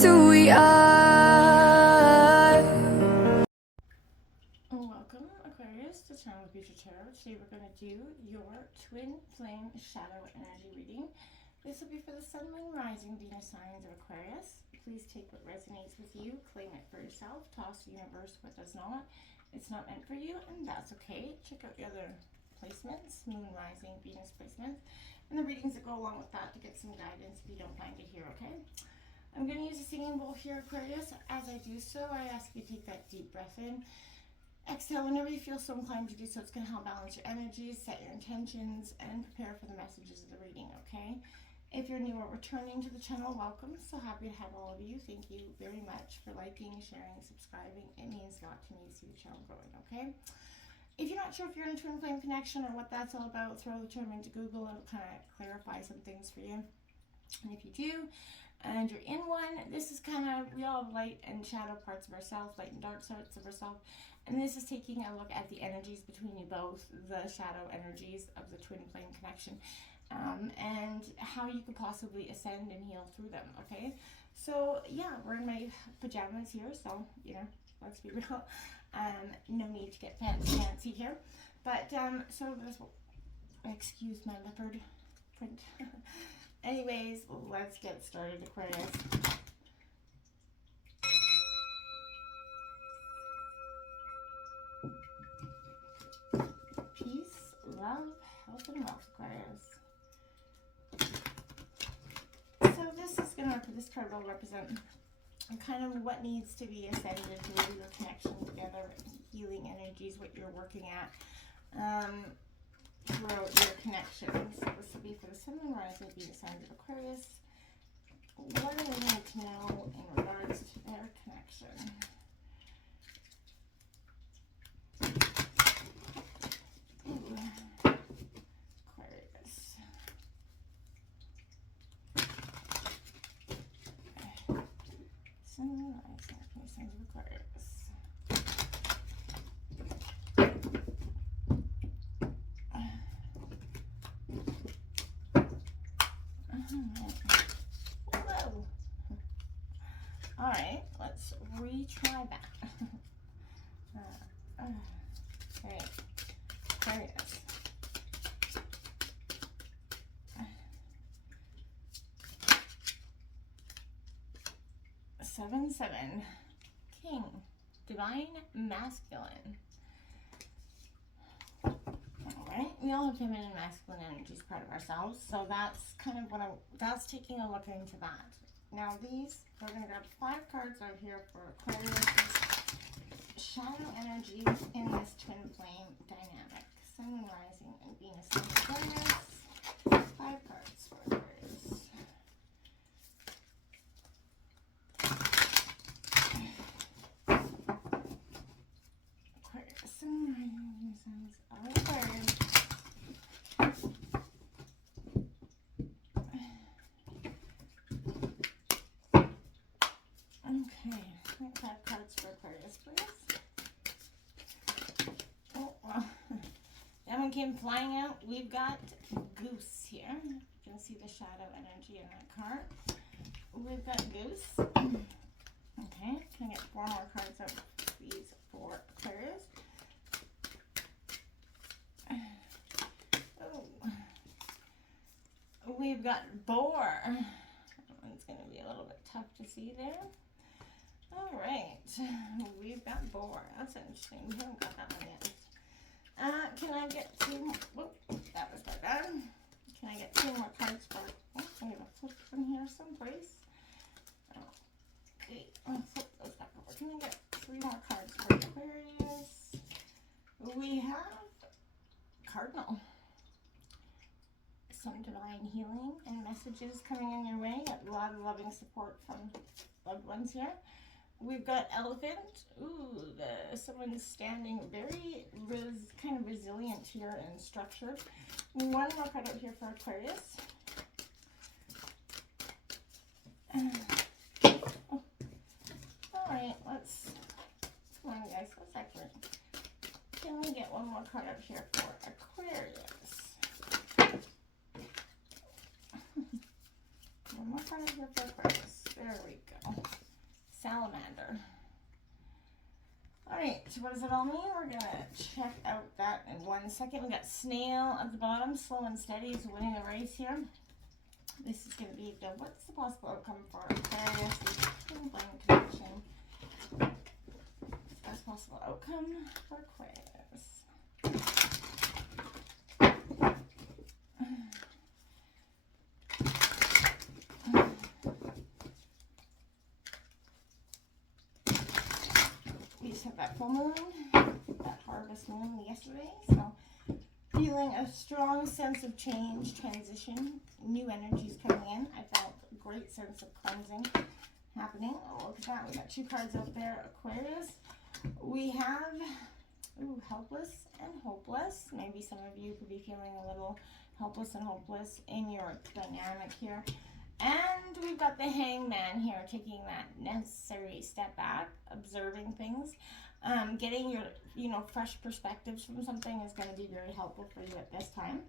that's who we are. Welcome, Aquarius, to Channel of Eachother. Today we're going to do your twin flame shadow energy reading. This will be for the Sun, Moon, Rising, Venus signs of Aquarius. Please take what resonates with you, claim it for yourself, toss the universe what does not. It's not meant for you, and that's okay. Check out the other placements, Moon, Rising, Venus placements, and the readings that go along with that to get some guidance if you don't find it here, okay? I'm going to use a singing bowl here, Aquarius. As I do so, I ask you to take that deep breath in. Exhale whenever you feel so inclined to do so. It's going to help balance your energies, set your intentions, and prepare for the messages of the reading, okay? If you're new or returning to the channel, welcome. So happy to have all of you. Thank you very much for liking, sharing, subscribing. It means a lot to me to see the channel growing, okay? If you're not sure if you're in a twin flame connection or what that's all about, throw the term into Google and it'll kind of clarify some things for you. And if you do, and you're in one, this is kind of, we all have light and shadow parts of ourselves, light and dark parts of ourselves. And this is taking a look at the energies between you both, the shadow energies of the twin flame connection. And how you could possibly ascend and heal through them, okay? So, yeah, we're in my pajamas here, so, you know, let's be real. No need to get fancy here. But, so this will, excuse my leopard print. Anyways, let's get started, Aquarius. Peace, love, health, and wealth, Aquarius. So this card will represent kind of what needs to be ascended through your connection together, healing energies, what you're working at throughout your connections. So this will be for the Sun, Moon, Rising, Venus signs of Aquarius. What do they need to know in regards to their connection? Aquarius. Sun, Moon, Rising, Venus signs of Aquarius. Whoa. All right, let's retry back. Okay, Aquarius. 7-7, King, Divine Masculine. Alright, we all have feminine and masculine energies part of ourselves, so that's kind of what that's taking a look into that. Now these, we're going to grab 5 cards out here for Aquarius' shadow energy in this twin flame dynamic. Sun, Moon, Rising, and Venus in Aquarius. 5 cards for Aquarius. Aquarius, Sun, Moon, Rising, Venus of Aquarius. Okay, 5 cards for Aquarius, please. Oh, well, that one came flying out. We've got Goose here. You can see the shadow energy in that card. We've got Goose. Okay, can I get 4 more cards out, please, for Aquarius? Oh, we've got Boar. That one's going to be a little bit tough to see there. All right, we've got Boar. That's interesting. We haven't got that one yet. Can I get 2 more? Whoop, that was my bad. Can I get 2 more cards for? Oh, I have a flip in here someplace. Okay, I'll flip those back over. Can I get 3 more cards for Aquarius? We have Cardinal. Some divine healing and messages coming in your way. A lot of loving support from loved ones here. We've got Elephant. Ooh, someone's standing very kind of resilient here and structured. 1 more card out here for Aquarius. Oh. All right, come on guys, let's actually, can we get 1 more card out here for Aquarius? 1 more card out here for Aquarius. There we go. salamander. All right, so what does it all mean? We're going to check out that in 1 second. We got snail at the bottom, slow and steady is winning the race here. This is going to be the, what's the possible outcome for Aquarius twin flame connection? Best possible outcome for Aquarius. We just had that full moon, that harvest moon yesterday, so feeling a strong sense of change, transition, new energies coming in. I felt a great sense of cleansing happening. Oh, look at that. We got 2 cards out there, Aquarius. We have helpless and hopeless. Maybe some of you could be feeling a little helpless and hopeless in your dynamic here. And we've got the hangman here, taking that necessary step back, observing things. Getting your, fresh perspectives from something is going to be very helpful for you at this time.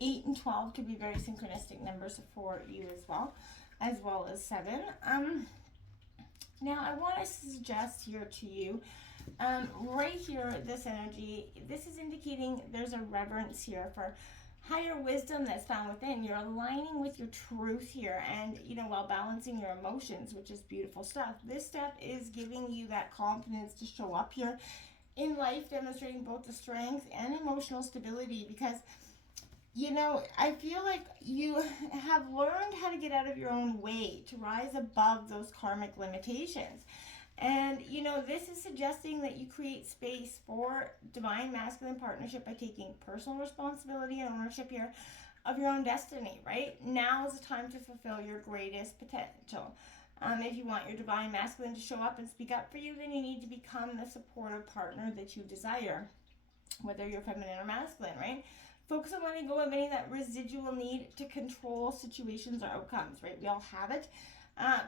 8 and 12 could be very synchronistic numbers for you as well as 7. Now, I want to suggest here to you, right here, this energy, this is indicating there's a reverence here for higher wisdom that's found within. You're aligning with your truth here and, while balancing your emotions, which is beautiful stuff. This step is giving you that confidence to show up here in life, demonstrating both the strength and emotional stability because, I feel like you have learned how to get out of your own way, to rise above those karmic limitations. And, this is suggesting that you create space for divine masculine partnership by taking personal responsibility and ownership here of your own destiny, right? Now is the time to fulfill your greatest potential. If you want your divine masculine to show up and speak up for you, then you need to become the supportive partner that you desire, whether you're feminine or masculine, right? Focus on letting go of any of that residual need to control situations or outcomes, right? We all have it.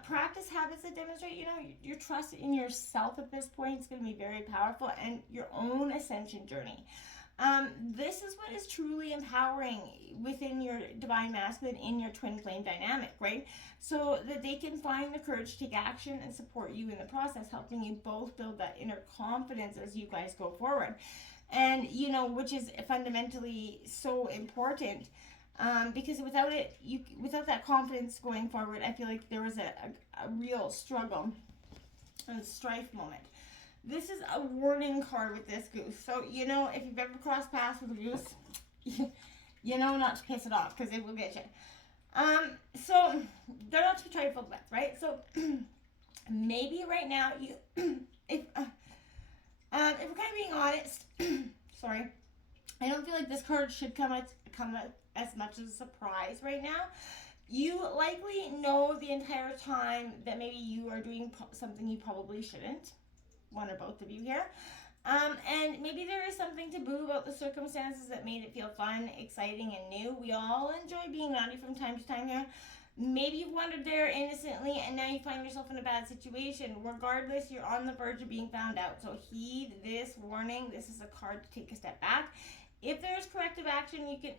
Practice habits that demonstrate, your trust in yourself at this point is going to be very powerful, and your own ascension journey. This is what is truly empowering within your divine masculine in your twin flame dynamic, right? So that they can find the courage to take action and support you in the process, helping you both build that inner confidence as you guys go forward. And, which is fundamentally so important. Because without it, without that confidence going forward, I feel like there was a real struggle and strife moment. This is a warning card with this goose. So, if you've ever crossed paths with a goose, you know not to piss it off because it will get you. So they're not to be trifled with, right? So maybe right now, if we're kind of being honest, sorry, I don't feel like this card should come as much as a surprise right now. You likely know the entire time that maybe you are doing something you probably shouldn't. One or both of you here. And maybe there is something taboo about the circumstances that made it feel fun, exciting, and new. We all enjoy being naughty from time to time here. Maybe you've wandered there innocently and now you find yourself in a bad situation. Regardless, you're on the verge of being found out. So heed this warning. This is a card to take a step back. If there's corrective action you can,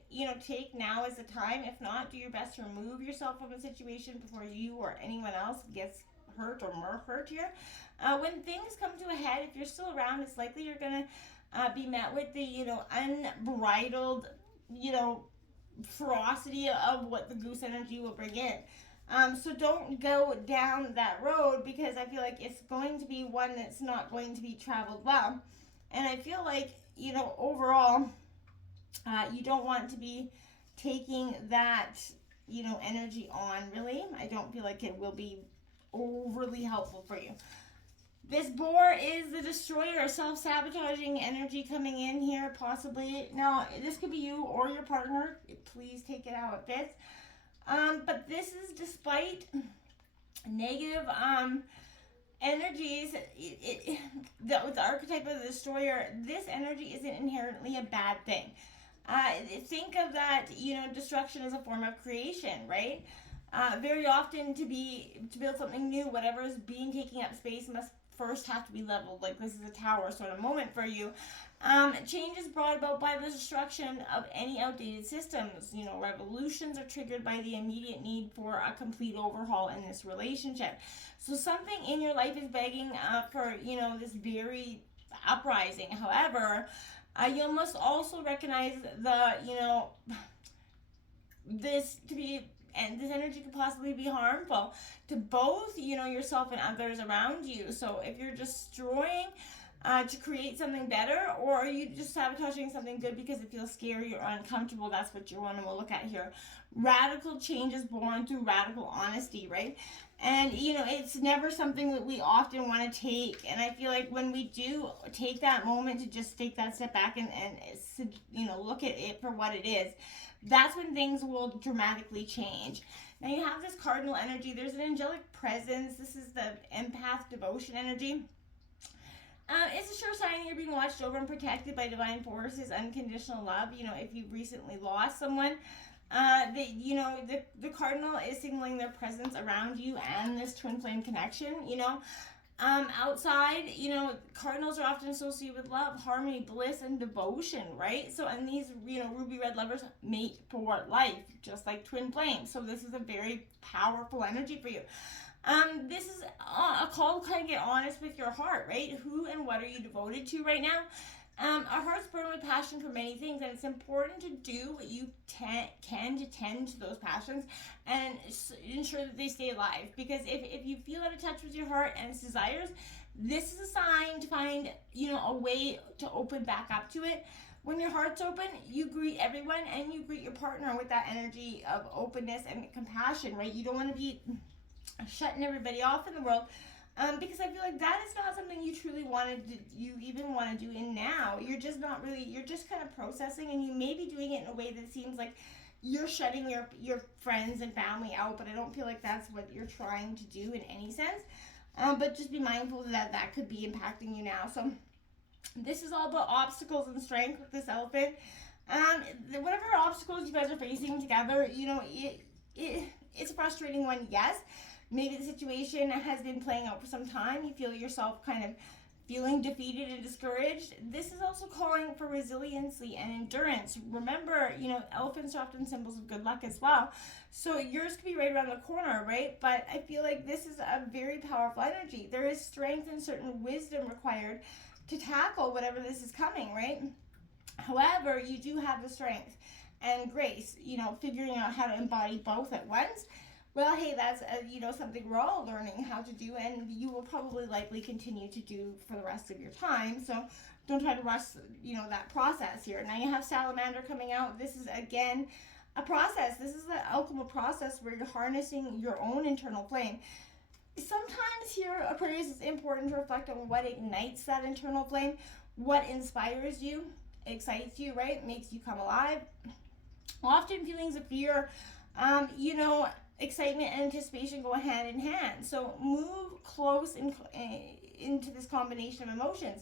take, now is the time. If not, do your best to remove yourself from a situation before you or anyone else gets hurt or more hurt here. When things come to a head, if you're still around, it's likely you're going to be met with the, unbridled, ferocity of what the goose energy will bring in. So don't go down that road because I feel like it's going to be one that's not going to be traveled well. And I feel like, overall, you don't want to be taking that, energy on, really. I don't feel like it will be overly helpful for you. This boar is the destroyer, self-sabotaging energy coming in here, possibly. Now, this could be you or your partner. Please take it how it fits. But this is despite negative energies. With the archetype of the destroyer, this energy isn't inherently a bad thing. Think of that, destruction as a form of creation, right? Very often to build something new, whatever is taking up space must first have to be leveled. Like this is a tower sort of moment for you. Change is brought about by the destruction of any outdated systems. You know, revolutions are triggered by the immediate need for a complete overhaul in this relationship. So something in your life is begging for, you know, this very uprising. However, you must also recognize the, you know, this to be, and this energy could possibly be harmful to both, you know, yourself and others around you. So if you're destroying to create something better, or are you just sabotaging something good because it feels scary or uncomfortable? That's what you want to look at here. Radical change is born through radical honesty, right? And, you know, it's never something that we often want to take. And I feel like when we do take that moment to just take that step back and you know, look at it for what it is, that's when things will dramatically change. Now you have this cardinal energy. There's an angelic presence. This is the empath devotion energy. It's a sure sign that you're being watched over and protected by divine forces, unconditional love. You know, if you've recently lost someone, you know, the cardinal is signaling their presence around you and this twin flame connection, you know. Outside, you know, cardinals are often associated with love, harmony, bliss, and devotion, right? So, and these, you know, ruby red lovers mate for life, just like twin flames. So this is a very powerful energy for you. This is a call to kind of get honest with your heart, right? Who and what are you devoted to right now? Our hearts burn with passion for many things, and it's important to do what you can to tend to those passions and ensure that they stay alive. Because if you feel out of touch with your heart and its desires, this is a sign to find, you know, a way to open back up to it. When your heart's open, you greet everyone and you greet your partner with that energy of openness and compassion, right? You don't want to be shutting everybody off in the world, because I feel like that is not something you truly you even want to do in now. You're just not really, you're just kind of processing, and you may be doing it in a way that seems like you're shutting your friends and family out, but I don't feel like that's what you're trying to do in any sense. But just be mindful that that could be impacting you now. So this is all about obstacles and strength with this elephant. Whatever obstacles you guys are facing together, you know, it's a frustrating one, yes. Maybe the situation has been playing out for some time. You feel yourself kind of feeling defeated and discouraged. This is also calling for resiliency and endurance. Remember, you know, elephants are often symbols of good luck as well. So yours could be right around the corner, right? But I feel like this is a very powerful energy. There is strength and certain wisdom required to tackle whatever this is coming, right? However, you do have the strength and grace, you know, figuring out how to embody both at once. Well, hey, that's, you know, something we're all learning how to do, and you will probably likely continue to do for the rest of your time. So don't try to rush, you know, that process here. Now you have Salamander coming out. This is, again, a process. This is the alchemical process where you're harnessing your own internal flame. Sometimes here, Aquarius, it's important to reflect on what ignites that internal flame, what inspires you, excites you, right? Makes you come alive. Often feelings of fear, you know, excitement and anticipation go hand in hand. So move close into this combination of emotions.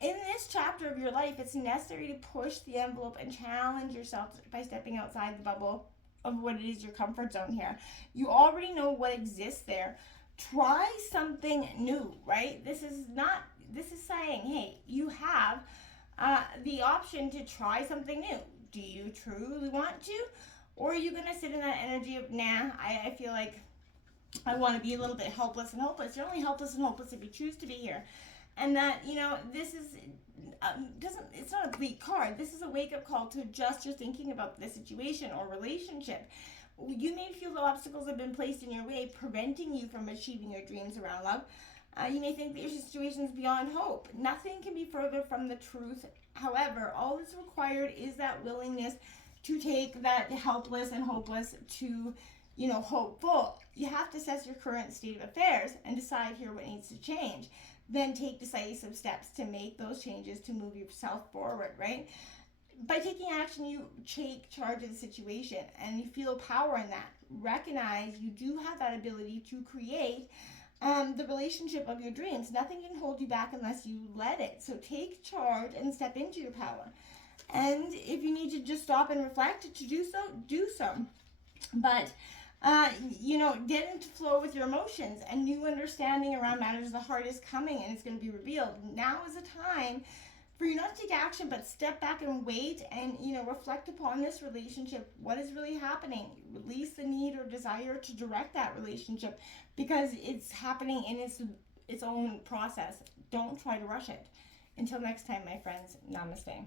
In this chapter of your life, it's necessary to push the envelope and challenge yourself by stepping outside the bubble of what it is your comfort zone here. You already know what exists there. Try something new, right? This is saying, hey, you have the option to try something new. Do you truly want to? Or are you going to sit in that energy of, nah, I feel like I want to be a little bit helpless and hopeless. You're only helpless and hopeless if you choose to be here. And that, you know, this is, it's not a bleak card. This is a wake-up call to adjust your thinking about the situation or relationship. You may feel the obstacles have been placed in your way, preventing you from achieving your dreams around love. You may think that your situation is beyond hope. Nothing can be further from the truth. However, all that's required is that willingness to take that helpless and hopeless to, you know, hopeful. You have to assess your current state of affairs and decide here what needs to change. Then take decisive steps to make those changes to move yourself forward, right? By taking action, you take charge of the situation and you feel power in that. Recognize you do have that ability to create the relationship of your dreams. Nothing can hold you back unless you let it. So take charge and step into your power. And if you need to just stop and reflect to do so, do so. But, you know, get into flow with your emotions. And new understanding around matters of the heart is coming, and it's going to be revealed. Now is the time for you not to take action, but step back and wait and, you know, reflect upon this relationship. What is really happening? Release the need or desire to direct that relationship, because it's happening in its own process. Don't try to rush it. Until next time, my friends, namaste.